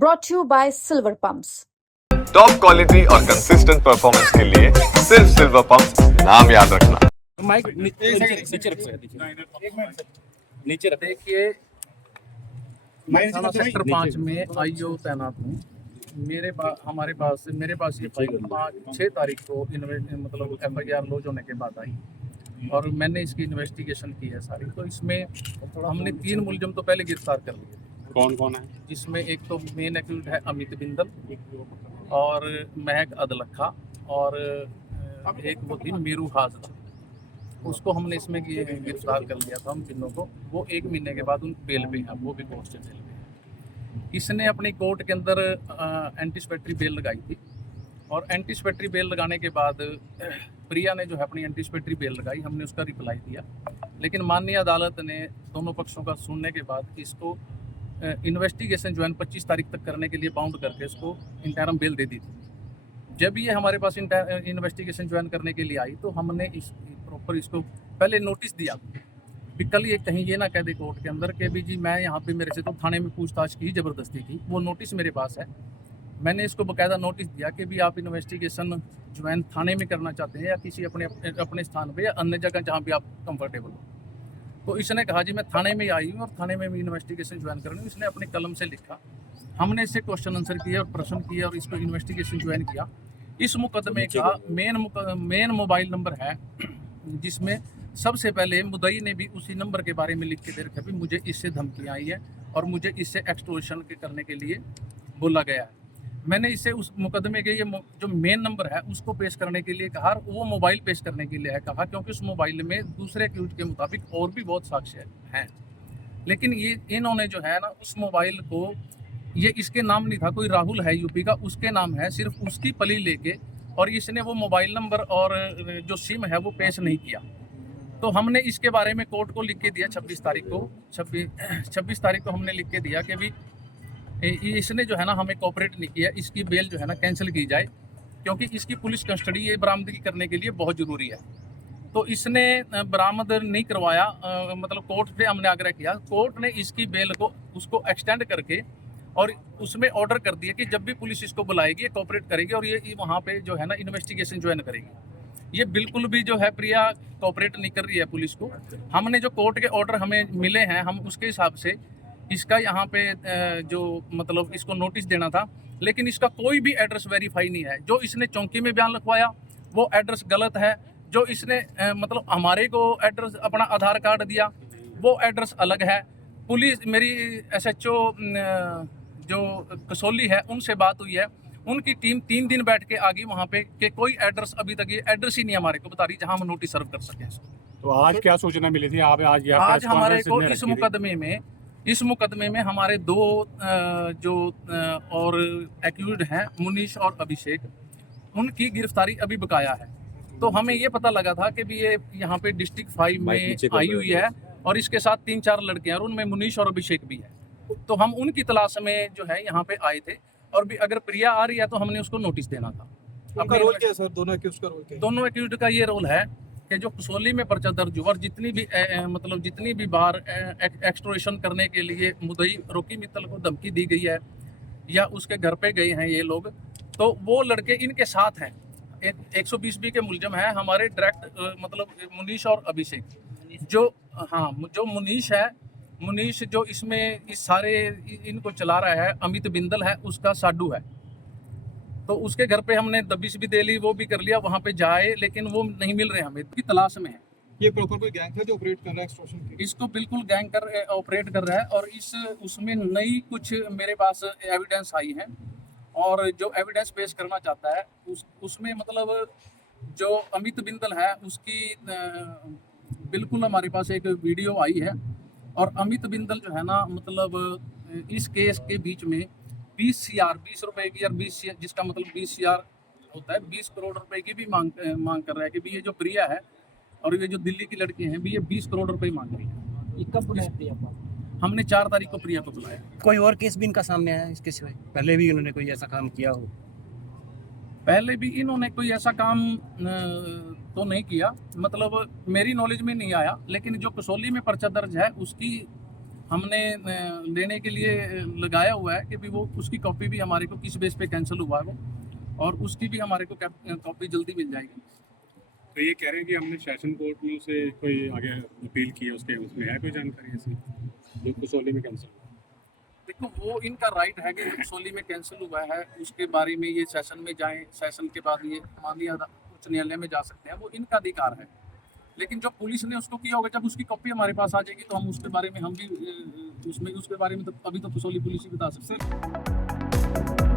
brought to you by Silver Pumps. Top quality और consistent performance के लिए सिर्फ सिल्वर पंप नाम याद रखना। माइक नीचे रख नीचे रख। देखिए, मैं थाना सेक्टर 5 में आईओ तैनात हूँ। मेरे पास ये फाइल 6 तारीख को मतलब FIR लॉन्च होने के बाद आई और मैंने इसकी इन्वेस्टिगेशन की है सारी। तो इसमें हमने 3 मुलजिम तो पहले गिरफ्तार कर लिए। कौन कौन है? जिसमें एक तो मेन एक्यूज है अमित बिंदल और महक अदलखा और एक वो थी मीरू हाजरा। उसको हमने इसमें गिरफ्तार कर लिया था हम तीनों को। वो 1 महीने के बाद उन बेल पे हैं, वो भी कोर्ट से जेल में। इसने अपनी कोर्ट के अंदर एंटीसिपेटरी बेल लगाई थी और एंटीसिपेटरी बेल लगाने के बाद प्रिया ने जो है अपनी एंटीसिपेटरी बेल लगाई, हमने उसका रिप्लाई दिया। लेकिन माननीय अदालत ने दोनों पक्षों का सुनने के बाद इसको इन्वेस्टिगेशन जो है 25 तारीख तक करने के लिए बाउंड करके इसको इंटरम बेल दे दी थी। जब ये हमारे पास इन्वेस्टिगेशन ज्वाइन करने के लिए आई तो हमने प्रॉपर इसको पहले नोटिस दिया कि कल ये कहीं ये ना कह दे कोर्ट के अंदर कि भी जी मैं यहाँ पे मेरे से तो थाने में पूछताछ की, ज़बरदस्ती की। वो नोटिस मेरे पास है। मैंने इसको बाकायदा नोटिस दिया कि भी आप इन्वेस्टिगेशन ज्वाइन थाने में करना चाहते हैं या किसी अपने स्थान पर या अन्य जगह जहाँ भी आप कंफर्टेबल हो। तो इसने कहा जी मैं थाने में आई हूँ और थाने में भी इन्वेस्टिगेशन ज्वाइन कर रही हूँ। इसने अपने कलम से लिखा, हमने इससे क्वेश्चन आंसर किए और प्रश्न किए और इसको इन्वेस्टिगेशन ज्वाइन किया। इस मुकदमे का मेन मोबाइल नंबर है जिसमें सबसे पहले मुद्दई ने भी उसी नंबर के बारे में लिख के दे रखा भी मुझे इससे धमकियाँ आई है और मुझे इससे एक्सटॉर्शन करने के लिए बोला गया है। मैंने इससे उस मुकदमे के ये जो मेन नंबर है उसको पेश करने के लिए कहा और वो मोबाइल पेश करने के लिए है कहा, क्योंकि उस मोबाइल में दूसरे एक्यूज के मुताबिक और भी बहुत साक्ष्य हैं। लेकिन ये इन्होंने जो है ना उस मोबाइल को, ये इसके नाम नहीं था, कोई राहुल है यूपी का, उसके नाम है, सिर्फ उसकी पली लेके और इसने वो मोबाइल नंबर और जो सिम है वो पेश नहीं किया। तो हमने इसके बारे में कोर्ट को लिख के दिया 26 तारीख को हमने लिख के दिया कि भी इसने जो है ना हमें कोऑपरेट नहीं किया, इसकी बेल जो है ना कैंसिल की जाए, क्योंकि इसकी पुलिस कस्टडी ये बरामदगी करने के लिए बहुत ज़रूरी है। तो इसने बरामद नहीं करवाया, मतलब कोर्ट से हमने आग्रह किया। कोर्ट ने इसकी बेल को उसको एक्सटेंड करके और उसमें ऑर्डर कर दिया कि जब भी पुलिस इसको बुलाएगी ये कोऑपरेट करेगी और ये वहाँ पे जो है ना इन्वेस्टिगेशन ज्वाइन करेगी। ये बिल्कुल भी जो है प्रिया कोऑपरेट नहीं कर रही है पुलिस को। हमने जो कोर्ट के ऑर्डर हमें मिले हैं, हम उसके हिसाब से इसका यहाँ पे जो मतलब इसको नोटिस देना था, लेकिन इसका कोई भी एड्रेस वेरीफाई नहीं है। जो इसने चौकी में बयान लिखवाया वो एड्रेस गलत है। जो इसने मतलब हमारे को एड्रेस अपना आधार कार्ड दिया वो एड्रेस अलग है। पुलिस मेरी SHO जो कसौली है उनसे बात हुई है, उनकी टीम 3 दिन बैठ के आ गई वहाँ पे कि कोई एड्रेस अभी तक ये एड्रेस ही नहीं हमारे को बता रही जहाँ हम नोटिस सर्व कर सकें। तो आज क्या सूचना मिली थी? आप आज हमारे को इस मुकदमे में हमारे 2 जो और एक्यूज्ड हैं मुनीश और अभिषेक, उनकी गिरफ्तारी अभी बकाया है। तो हमें ये पता लगा था कि भी ये यहाँ पे डिस्ट्रिक्ट 5 में आई हुई है और इसके साथ 3-4 लड़के हैं और उनमें मुनीश और अभिषेक भी है। तो हम उनकी तलाश में जो है यहाँ पे आए थे और भी अगर प्रिया आ रही है तो हमने उसको नोटिस देना था। उनका रोल क्या है सर? दोनों एक्यूज्ड का रोल क्या है? दोनों एक्यूज्ड का ये रोल है कि जो कसौली में पर्चा दर्ज हुआ और जितनी भी बार एक्सटॉर्शन करने के लिए मुद्दई रोकी मित्तल को धमकी दी गई है या उसके घर पे गए हैं ये लोग, तो वो लड़के इनके साथ हैं। 120B के मुलजम हैं हमारे डायरेक्ट मतलब मुनीश और अभिषेक। जो मुनीश है, मुनीश जो इसमें इस सारे इनको चला रहा है, अमित बिंदल है, उसका साडू है। तो उसके घर पे हमने दबिश भी दे ली, वो भी कर लिया, वहाँ पे जाए लेकिन वो नहीं मिल रहे, हमें की तलाश में है। ये प्रॉपर कोई गैंग है जो ऑपरेट कर रहा है एक्सटॉर्शन की? इसको बिल्कुल गैंग ऑपरेट कर रहा है और उसमें नई कुछ मेरे पास एविडेंस आई है और जो एविडेंस पेश करना चाहता है उसमें मतलब जो अमित बिंदल है उसकी बिल्कुल हमारे पास एक वीडियो आई है और अमित बिंदल जो है ना मतलब इस केस के बीच में 20 रुपए की और 20 जिसका मतलब 20 CR होता है, 20 करोड़ रुपए की भी मांग कर रहा है कि भी ये जो प्रिया है और ये जो दिल्ली की लड़की हैं भी ये 20 करोड़ रुपए मांग रही है। ये कब बुलाया प्रिया को? हमने 4 तारीख को प्रिया को बुलाया। कोई और केस भी इनका सामने आया इसके सिवाय? पहले भी इन्होंने कोई ऐसा काम किया हो? पहले भी इन्होंने कोई ऐसा काम तो नहीं किया, मतलब मेरी नॉलेज में नहीं आया। लेकिन जो कसौली में पर्चा दर्ज है उसकी हमने लेने के लिए लगाया हुआ है कि भी वो उसकी कॉपी भी हमारे को किस बेस पे कैंसिल हुआ है वो, और उसकी भी हमारे को कॉपी जल्दी मिल जाएगी। तो ये कह रहे हैं कि हमने सेशन कोर्ट में उसे कोई आगे अपील की है, उसके उसमें है कोई जानकारी ऐसी जो कसौली में कैंसिल हुआ? देखो वो इनका राइट है कि कसौली में कैंसिल हुआ है उसके बारे में ये सेशन में जाएं, सेशन के बाद ये माननीय उच्च न्यायालय में जा सकते हैं, वो इनका अधिकार है। लेकिन जो पुलिस ने उसको किया होगा, जब उसकी कॉपी हमारे पास आ जाएगी तो हम उसके बारे में हम भी उसके बारे में तो अभी तो कसौली पुलिस ही बता सकते हैं।